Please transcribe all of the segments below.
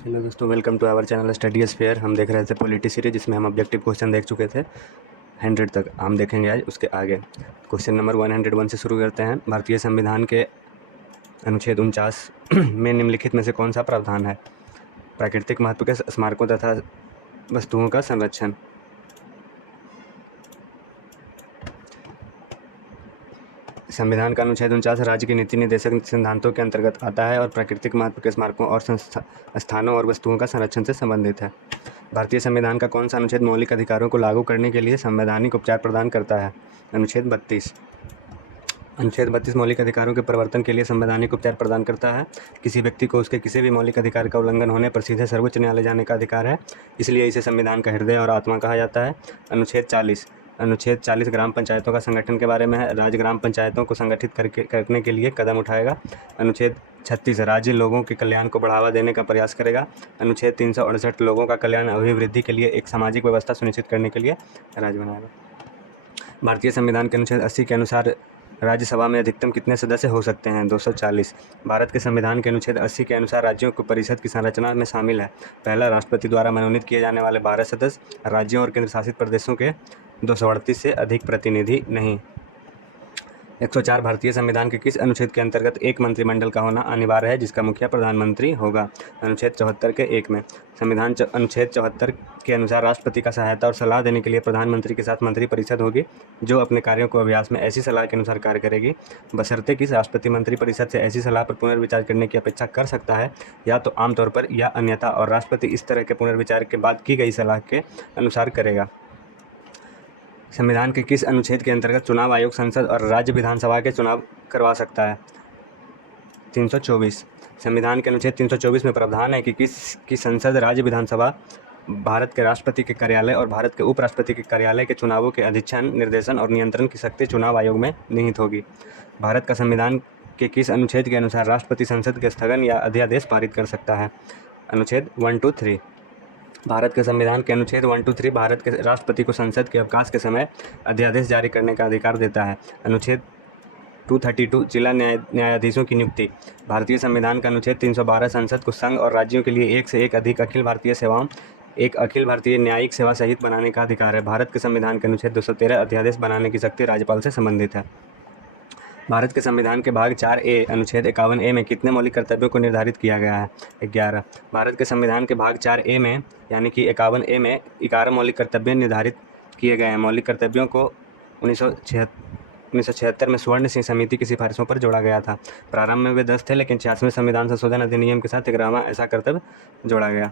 Hello दोस्तों, welcome to our channel study sphere. हम देख रहे थे पॉलिटी सीरीज, जिसमें हम ऑब्जेक्टिव क्वेश्चन देख चुके थे 100 तक। हम देखेंगे आज उसके आगे। क्वेश्चन नंबर 101 से शुरू करते हैं। भारतीय संविधान के अनुच्छेद 49 में निम्नलिखित में से कौन सा प्रावधान है? प्राकृतिक महत्व के स्मारकों तथा वस्तुओं का संरक्षण। संविधान का अनुच्छेद 49 राज्य की नीति निर्देशक सिद्धांतों के अंतर्गत आता है और प्राकृतिक महत्व के स्मारकों और स्थानों और वस्तुओं का संरक्षण से संबंधित है। भारतीय संविधान का कौन सा अनुच्छेद मौलिक अधिकारों को लागू करने के लिए संवैधानिक उपचार प्रदान करता है? अनुच्छेद 32। अनुच्छेद 32 मौलिक अधिकारों के प्रवर्तन के लिए संवैधानिक उपचार प्रदान करता है। किसी व्यक्ति को उसके किसी भी मौलिक अधिकार का उल्लंघन होने पर सीधे सर्वोच्च न्यायालय जाने का अधिकार है, इसलिए इसे संविधान का हृदय और आत्मा कहा जाता है। अनुच्छेद 40। अनुच्छेद 40 ग्राम पंचायतों का संगठन के बारे में है। राज्य ग्राम पंचायतों को संगठित करने के लिए कदम उठाएगा। अनुच्छेद 36 राज्य लोगों के कल्याण को बढ़ावा देने का प्रयास करेगा। अनुच्छेद 368 लोगों का कल्याण अभिवृद्धि के लिए एक सामाजिक व्यवस्था सुनिश्चित करने के लिए राज्य बनाएगा। भारतीय संविधान के अनुच्छेद 80 के अनुसार राज्यसभा में अधिकतम कितने सदस्य हो सकते हैं? 240। भारत के संविधान के अनुच्छेद 80 के अनुसार राज्यों को परिषद की संरचना में शामिल है। पहला, राष्ट्रपति द्वारा मनोनीत किए जाने वाले 12 सदस्य। राज्यों और केंद्र शासित प्रदेशों के 238 से अधिक प्रतिनिधि नहीं। 104 भारतीय संविधान के किस अनुच्छेद के अंतर्गत एक मंत्रिमंडल का होना अनिवार्य है, जिसका मुखिया प्रधानमंत्री होगा? अनुच्छेद 74 के 1 में। संविधान अनुच्छेद 74 के अनुसार राष्ट्रपति का सहायता और सलाह देने के लिए प्रधानमंत्री के साथ मंत्रिपरिषद होगी, जो अपने कार्यों को अभ्यास में ऐसी सलाह के अनुसार कार्य करेगी, बशर्ते कि राष्ट्रपति मंत्रिपरिषद से ऐसी सलाह पर पुनर्विचार करने की अपेक्षा कर सकता है, या तो आमतौर पर या अन्यथा, और राष्ट्रपति इस तरह के पुनर्विचार के बाद की गई सलाह के अनुसार करेगा। संविधान के किस अनुच्छेद के अंतर्गत चुनाव आयोग संसद और राज्य विधानसभा के चुनाव करवा सकता है? 324। संविधान के अनुच्छेद 324 में प्रावधान है कि संसद, राज्य विधानसभा, भारत के राष्ट्रपति के कार्यालय और भारत के उपराष्ट्रपति के कार्यालय के चुनावों के अधीक्षण, निर्देशन और नियंत्रण की शक्ति चुनाव आयोग में निहित होगी। भारत का संविधान के किस अनुच्छेद के अनुसार राष्ट्रपति संसद के स्थगन या अध्यादेश पारित कर सकता है? अनुच्छेद 123। भारत के संविधान के अनुच्छेद 123 भारत के राष्ट्रपति को संसद के अवकाश के समय अध्यादेश जारी करने का अधिकार देता है। अनुच्छेद 232 जिला न्यायाधीशों की नियुक्ति। भारतीय संविधान का अनुच्छेद 312 संसद को संघ और राज्यों के लिए एक से एक अधिक अखिल भारतीय सेवाओं, एक अखिल भारतीय न्यायिक सेवा सहित बनाने का अधिकार है। भारत के संविधान के अनुच्छेद 213 अध्यादेश बनाने की शक्ति राज्यपाल से संबंधित है। भारत के संविधान के भाग 4A अनुच्छेद 51A में कितने मौलिक कर्तव्यों को निर्धारित किया गया है? 11। भारत के संविधान के भाग 4A में यानी कि 51A में 11 मौलिक कर्तव्य निर्धारित किए गए हैं। मौलिक कर्तव्यों को 1976 में स्वर्ण सिंह समिति की सिफारिशों पर जोड़ा गया था। प्रारंभ में वे 10 थे, लेकिन 86वें संविधान संशोधन अधिनियम के साथ 11वां ऐसा कर्तव्य जोड़ा गया।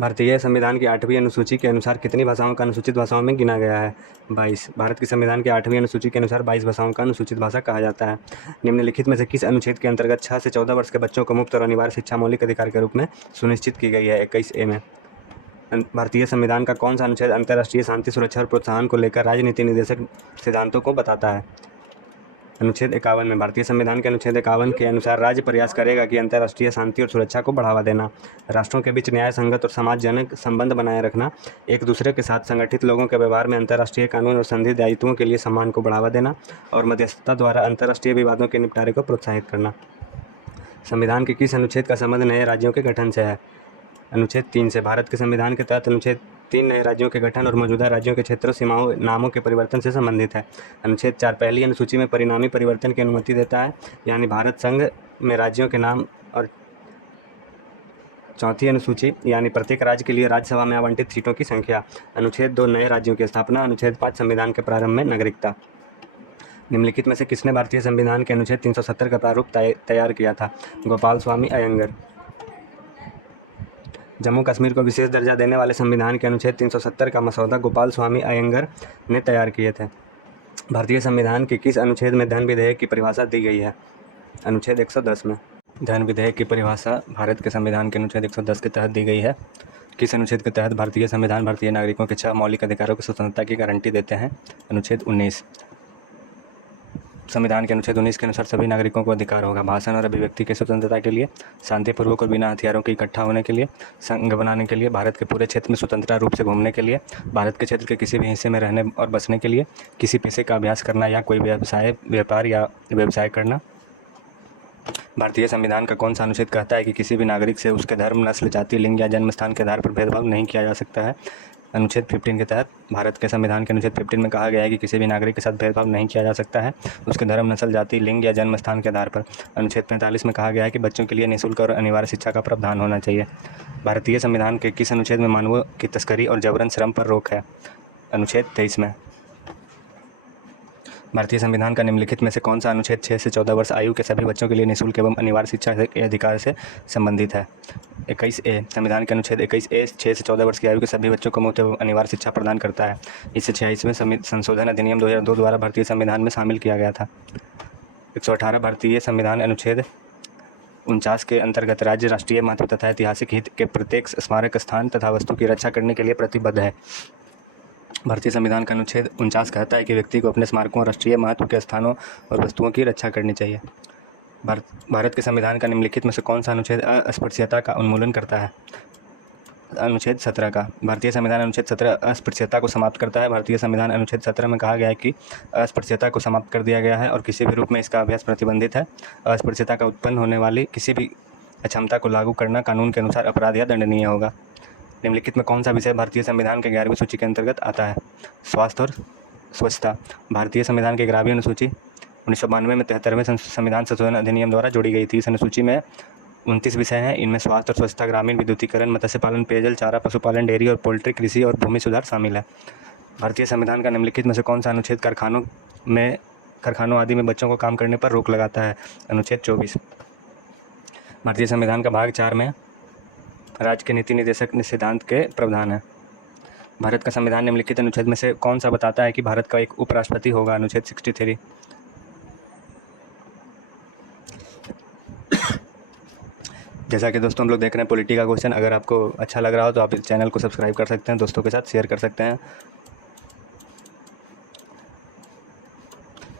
भारतीय संविधान की 8वीं अनुसूची के अनुसार कितनी भाषाओं का अनुसूचित भाषाओं में गिना गया है? 22। भारत के संविधान की 8वीं अनुसूची के अनुसार 22 भाषाओं का अनुसूचित भाषा कहा जाता है। निम्नलिखित में से किस अनुच्छेद के अंतर्गत 6 से 14 वर्ष के बच्चों को मुफ्त और अनिवार्य शिक्षा मौलिक अधिकार के रूप में सुनिश्चित की गई है? 21A में। भारतीय संविधान का कौन सा अनुच्छेद अंतर्राष्ट्रीय शांति, सुरक्षा और प्रोत्साहन को लेकर राजनीति निर्देशक सिद्धांतों को बताता है? अनुच्छेद 51 में। भारतीय संविधान के अनुच्छेद 51 के अनुसार राज्य प्रयास करेगा कि अंतर्राष्ट्रीय शांति और सुरक्षा को बढ़ावा देना, राष्ट्रों के बीच न्याय संगत और समाजजनक संबंध बनाए रखना, एक दूसरे के साथ संगठित लोगों के व्यवहार में अंतर्राष्ट्रीय कानून और संधि दायित्वों के लिए सम्मान को बढ़ावा देना, और मध्यस्थता द्वारा अंतर्राष्ट्रीय विवादों के निपटारे को प्रोत्साहित करना। संविधान के किस अनुच्छेद का संबंध नए राज्यों के गठन से है? अनुच्छेद 3 से। भारत के संविधान के तहत अनुच्छेद 3 नए राज्यों के गठन और मौजूदा राज्यों के क्षेत्रों, सीमाओं, नामों के परिवर्तन से संबंधित है। अनुच्छेद 4 पहली अनुसूची में परिणामी परिवर्तन की अनुमति देता है, यानी भारत संघ में राज्यों के नाम, और चौथी अनुसूची यानी प्रत्येक राज्य के लिए राज्यसभा में आवंटित सीटों की संख्या। अनुच्छेद 2 नए राज्यों की स्थापना। अनुच्छेद 5 संविधान के प्रारंभ में नागरिकता। निम्नलिखित में से किसने भारतीय संविधान के अनुच्छेद 370 का प्रारूप तैयार किया था? गोपाल स्वामी अयंगर। जम्मू कश्मीर को विशेष दर्जा देने वाले संविधान के अनुच्छेद 370 का मसौदा गोपाल स्वामी अयंगर ने तैयार किए थे। भारतीय संविधान के किस अनुच्छेद में धन विधेयक की परिभाषा दी गई है? अनुच्छेद 110 में। धन विधेयक की परिभाषा भारत के संविधान के अनुच्छेद 110 के तहत दी गई है। किस अनुच्छेद के तहत भारतीय संविधान भारतीय नागरिकों के 6 मौलिक अधिकारों की स्वतंत्रता की गारंटी देते हैं? अनुच्छेद 19। संविधान के अनुच्छेद 19 के अनुसार सभी नागरिकों को अधिकार होगा भाषण और अभिव्यक्ति की स्वतंत्रता के लिए, शांतिपूर्वक और बिना हथियारों के इकट्ठा होने के लिए, संघ बनाने के लिए, भारत के पूरे क्षेत्र में स्वतंत्र रूप से घूमने के लिए, भारत के क्षेत्र के किसी भी हिस्से में रहने और बसने के लिए, किसी पेशे का अभ्यास करना या कोई व्यवसाय, व्यापार या व्यवसाय करना। भारतीय संविधान का कौन सा अनुच्छेद कहता है कि किसी भी नागरिक से उसके धर्म, नस्ल, जाति, लिंग या जन्म स्थान के आधार पर भेदभाव नहीं किया जा सकता है? अनुच्छेद 15 के तहत भारत के संविधान के अनुच्छेद 15 में कहा गया है कि किसी भी नागरिक के साथ भेदभाव नहीं किया जा सकता है उसके धर्म, नस्ल, जाति, लिंग या जन्म स्थान के आधार पर। अनुच्छेद 45 में कहा गया है कि बच्चों के लिए निःशुल्क और अनिवार्य शिक्षा का प्रावधान होना चाहिए। भारतीय संविधान के किस अनुच्छेद में मानवों की तस्करी और जबरन श्रम पर रोक है? अनुच्छेद 23 में। भारतीय संविधान का निम्नलिखित में से कौन सा अनुच्छेद 6 से 14 वर्ष आयु के सभी बच्चों के लिए निःशुल्क एवं अनिवार्य शिक्षा के अधिकार से संबंधित है? 21A। संविधान के अनुच्छेद 21A 6 से 14 वर्ष की आयु के सभी बच्चों को मुफ्त एवं अनिवार्य शिक्षा प्रदान करता है। इसे 46वें संशोधन अधिनियम 2002 द्वारा भारतीय संविधान में शामिल किया गया था। 118 भारतीय संविधान अनुच्छेद 49 के अंतर्गत राज्य राष्ट्रीय महत्व तथा ऐतिहासिक हित के प्रत्येक स्मारक, स्थान तथा वस्तु की रक्षा करने के लिए प्रतिबद्ध है। भारतीय संविधान का अनुच्छेद 49 कहता है कि व्यक्ति को अपने स्मारकों और राष्ट्रीय महत्व के स्थानों और वस्तुओं की रक्षा करनी चाहिए। भारत के संविधान का निम्नलिखित में से कौन सा अनुच्छेद अस्पृश्यता का उन्मूलन करता है? अनुच्छेद 17 का। भारतीय संविधान अनुच्छेद 17 अस्पृश्यता को समाप्त करता है। भारतीय संविधान अनुच्छेद 17 में कहा गया है कि अस्पृश्यता को समाप्त कर दिया गया है और किसी भी रूप में इसका अभ्यास प्रतिबंधित है। अस्पृश्यता का उत्पन्न होने वाली किसी भी अक्षमता को लागू करना कानून के अनुसार अपराध या दंडनीय होगा। निम्नलिखित में कौन सा विषय भारतीय संविधान के 11वीं सूची के अंतर्गत आता है? स्वास्थ्य और स्वच्छता। भारतीय संविधान की 11वीं अनुसूची 1992 में 73वें संविधान संशोधन अधिनियम द्वारा जोड़ी गई थी। इस अनुसूची में 29 विषय हैं। इनमें स्वास्थ्य और स्वच्छता, ग्रामीण विद्युतीकरण, मत्स्य पालन, पेयजल, चारा, पशुपालन, डेयरी और पोल्ट्री, कृषि और भूमि सुधार शामिल है। भारतीय संविधान का निम्नलिखित में से कौन सा अनुच्छेद कारखानों आदि में बच्चों को काम करने पर रोक लगाता है? अनुच्छेद 24। भारतीय संविधान का भाग 4 में राज्य के नीति निर्देशक सिद्धांत के प्रावधान है। भारत का संविधान निम्नलिखित अनुच्छेद में से कौन सा बताता है कि भारत का एक उपराष्ट्रपति होगा? अनुच्छेद 63। जैसा कि दोस्तों हम लोग देख रहे हैं पॉलिटी का क्वेश्चन, अगर आपको अच्छा लग रहा हो तो आप इस चैनल को सब्सक्राइब कर सकते हैं, दोस्तों के साथ शेयर कर सकते हैं।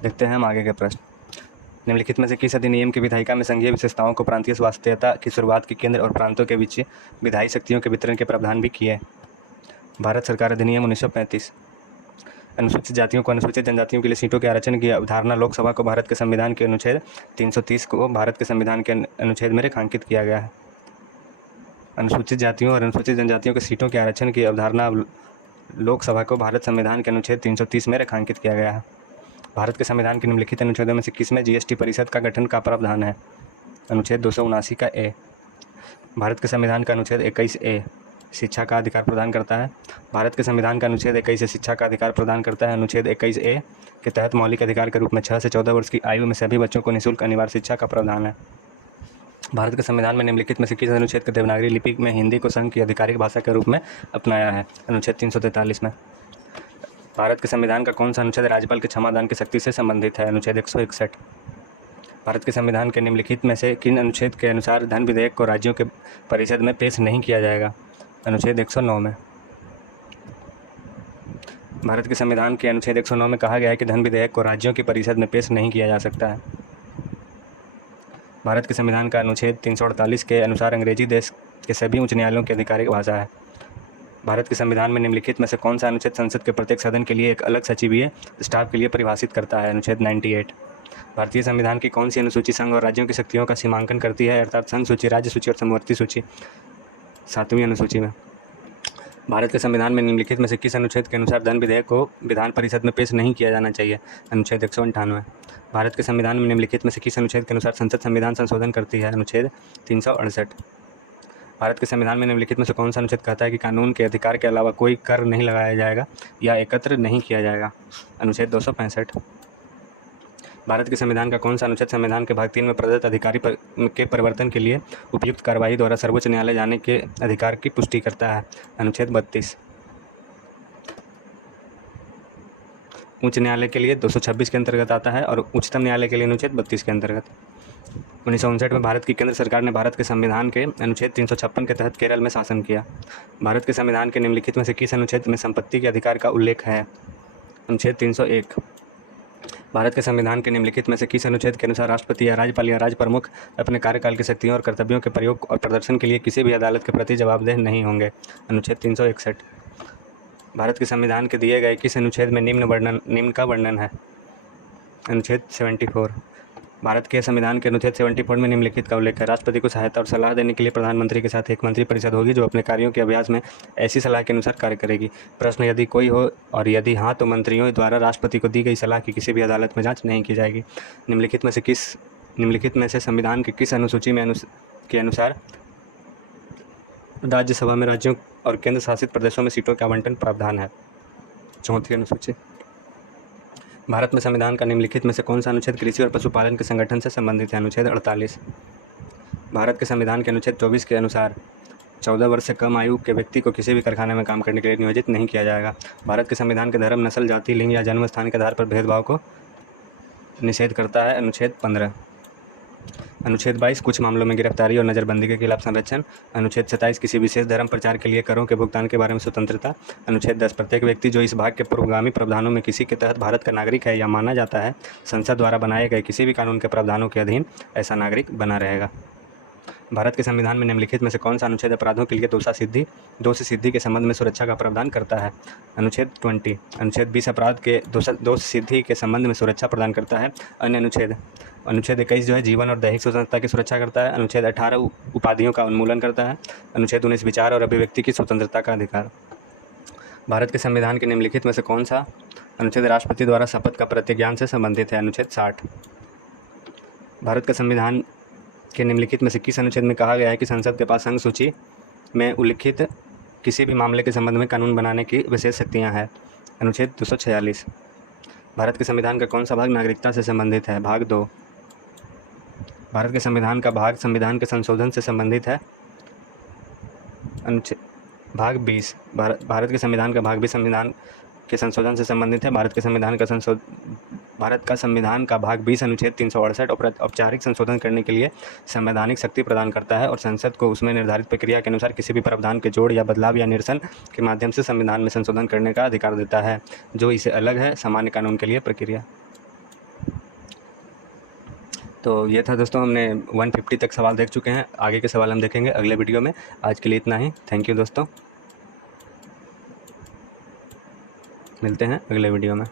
देखते हैं हम आगे के प्रश्न। निम्नलिखित में से किस अधिनियम की विधायिका में संघीय विशेषताओं को प्रांतीय स्वायत्तता की शुरुआत की केंद्र और प्रांतों के बीच विधायी शक्तियों के वितरण के प्रावधान भी किए? भारत सरकार अधिनियम 1935। अनुसूचित जातियों को अनुसूचित जनजातियों के लिए सीटों के आरक्षण की अवधारणा लोकसभा को भारत के संविधान के अनुच्छेद 330 को भारत के संविधान के अनुच्छेद में रेखांकित किया गया है। अनुसूचित जातियों और अनुसूचित जनजातियों के सीटों के आरक्षण की अवधारणा लोकसभा को भारत संविधान के अनुच्छेद 330 में रेखांकित किया गया है। भारत के संविधान के निम्नलिखित अनुच्छेदों में से किसमें जीएसटी परिषद का गठन का प्रावधान है? अनुच्छेद 279 का ए। भारत के संविधान का अनुच्छेद 21A शिक्षा का अधिकार प्रदान करता है। भारत के संविधान का अनुच्छेद 21 शिक्षा का अधिकार प्रदान करता है। अनुच्छेद 21A के तहत मौलिक अधिकार के रूप में 6 से 14 वर्ष की आयु में सभी बच्चों को निःशुल्क अनिवार्य शिक्षा का प्रावधान है। भारत के संविधान में निम्नलिखित में से किस अनुच्छेद के देवनागरी लिपि में हिंदी को संघ की आधिकारिक भाषा के रूप में अपनाया है? अनुच्छेद 343 में। भारत के संविधान का कौन सा अनुच्छेद राज्यपाल के क्षमादान की शक्ति से संबंधित है? अनुच्छेद 161। भारत के संविधान के निम्नलिखित में से किन अनुच्छेद के अनुसार धन विधेयक को राज्यों के परिषद में पेश नहीं किया जाएगा? अनुच्छेद 109 में। भारत के संविधान के अनुच्छेद 109 में कहा गया है कि धन विधेयक को राज्यों की परिषद में पेश नहीं किया जा सकता है। भारत के संविधान का अनुच्छेद 348 के अनुसार अंग्रेजी देश के सभी उच्च न्यायालयों की आधिकारिक भाषा है। भारत के संविधान में निम्नलिखित में से कौन सा अनुच्छेद संसद के प्रत्येक सदन के लिए एक अलग सचिवीय स्टाफ के लिए परिभाषित करता है? अनुच्छेद 98। भारतीय संविधान की कौन सी अनुसूची संघ और राज्यों की शक्तियों का सीमांकन करती है, अर्थात संघ सूची, राज्य सूची और समवर्ती सूची? 7वीं अनुसूची में। भारत के संविधान में निम्नलिखित में से किस अनुच्छेद के अनुसार धन विधेयक को विधान परिषद में पेश नहीं किया जाना चाहिए? अनुच्छेद 198। भारत के संविधान में निम्नलिखित में से किस अनुच्छेद के अनुसार संसद संविधान संशोधन करती है? अनुच्छेद 368। भारत के संविधान में निम्नलिखित में से कौन सा अनुच्छेद कहता है कि कानून के अधिकार के अलावा कोई कर नहीं लगाया जाएगा या एकत्र नहीं किया जाएगा? अनुच्छेद 265। भारत के संविधान का कौन सा अनुच्छेद संविधान के भाग 3 में प्रदत्त अधिकारी के परिवर्तन के लिए उपयुक्त कार्रवाई द्वारा सर्वोच्च न्यायालय जाने के अधिकार की पुष्टि करता है? अनुच्छेद 32। उच्च न्यायालय के लिए 226 के अंतर्गत आता है और उच्चतम न्यायालय के लिए अनुच्छेद 32 के अंतर्गत। 1959 में भारत की केंद्र सरकार ने भारत के संविधान के अनुच्छेद 356 के तहत केरल में शासन किया। भारत के संविधान के निम्नलिखित में से किस अनुच्छेद में संपत्ति के अधिकार का उल्लेख है? अनुच्छेद 301। भारत के संविधान के निम्नलिखित में से किस अनुच्छेद के अनुसार राष्ट्रपति या राज्यपाल या राज्य प्रमुख अपने कार्यकाल की शक्तियों और कर्तव्यों के प्रयोग और प्रदर्शन के लिए किसी भी अदालत के प्रति जवाबदेह नहीं होंगे? अनुच्छेद 361। भारत के संविधान के दिए गए किस अनुच्छेद में निम्न का वर्णन है? अनुच्छेद 74। भारत के संविधान के अनुच्छेद 74 में निम्नलिखित का उल्लेख है। राष्ट्रपति को सहायता और सलाह देने के लिए प्रधानमंत्री के साथ एक मंत्रिपरिषद होगी जो अपने कार्यों के अभ्यास में ऐसी सलाह के अनुसार कार्य करेगी। प्रश्न, यदि कोई हो और यदि हाँ तो मंत्रियों द्वारा राष्ट्रपति को दी गई सलाह की किसी भी अदालत में जांच नहीं की जाएगी। निम्नलिखित में से संविधान की किस अनुसूची में के अनुसार राज्यसभा में राज्यों और केंद्र शासित प्रदेशों में सीटों का आवंटन प्रावधान है? चौथी अनुसूची। भारत में संविधान का निम्नलिखित में से कौन सा अनुच्छेद कृषि और पशुपालन के संगठन से संबंधित है? अनुच्छेद 48। भारत के संविधान के अनुच्छेद 24 के अनुसार 14 वर्ष से कम आयु के व्यक्ति को किसी भी कारखाने में काम करने के लिए नियोजित नहीं किया जाएगा। भारत के संविधान के धर्म, नस्ल, जाति, लिंग या जन्म स्थान के आधार पर भेदभाव को निषेध करता है। अनुच्छेद 15। अनुच्छेद 22 कुछ मामलों में गिरफ्तारी और नज़रबंदी के खिलाफ संरक्षण। अनुच्छेद 27 किसी विशेष धर्म प्रचार के लिए करों के भुगतान के बारे में स्वतंत्रता। अनुच्छेद 10 प्रत्येक व्यक्ति जो इस भाग के पूर्वगामी प्रावधानों में किसी के तहत भारत का नागरिक है या माना जाता है, संसद द्वारा बनाए गए किसी भी कानून के प्रावधानों के अधीन ऐसा नागरिक बना रहेगा। भारत के संविधान में निम्नलिखित में से कौन सा अनुच्छेद अपराधों के लिए दोष सिद्धि के संबंध में सुरक्षा का प्रावधान करता है? अनुच्छेद 20। अनुच्छेद 20 अपराध के दोष सिद्धि के संबंध में सुरक्षा प्रदान करता है। अन्य अनुच्छेद 21 जो है जीवन और दैहिक स्वतंत्रता की सुरक्षा करता है। अनुच्छेद 18 उपाधियों का उन्मूलन करता है। अनुच्छेद 19 विचार और अभिव्यक्ति की स्वतंत्रता का अधिकार। भारत के संविधान के निम्नलिखित में से कौन सा अनुच्छेद राष्ट्रपति द्वारा शपथ का प्रतिज्ञान से संबंधित है? अनुच्छेद 60। भारत का संविधान के निम्नलिखित में से किस अनुच्छेद में कहा गया है कि संसद के पास संघ सूची में उल्लिखित किसी भी मामले के संबंध में कानून बनाने की विशेष शक्तियाँ हैं? अनुच्छेद 246। भारत के संविधान का कौन सा भाग नागरिकता से संबंधित है? भाग 2। भारत के संविधान का भाग संविधान के संशोधन से संबंधित है। अनुच्छेद भाग 20। भारत के संविधान का भाग भी संविधान के संशोधन से संबंधित है। भारत का संविधान का भाग 20 अनुच्छेद 368 औपचारिक संशोधन करने के लिए संवैधानिक शक्ति प्रदान करता है और संसद को उसमें निर्धारित प्रक्रिया के अनुसार किसी भी प्रावधान के जोड़ या बदलाव या निरसन के माध्यम से संविधान में संशोधन करने का अधिकार देता है, जो इससे अलग है सामान्य कानून के लिए प्रक्रिया। तो ये था दोस्तों, हमने 150 तक सवाल देख चुके हैं। आगे के सवाल हम देखेंगे अगले वीडियो में। आज के लिए इतना ही। थैंक यू दोस्तों, मिलते हैं अगले वीडियो में।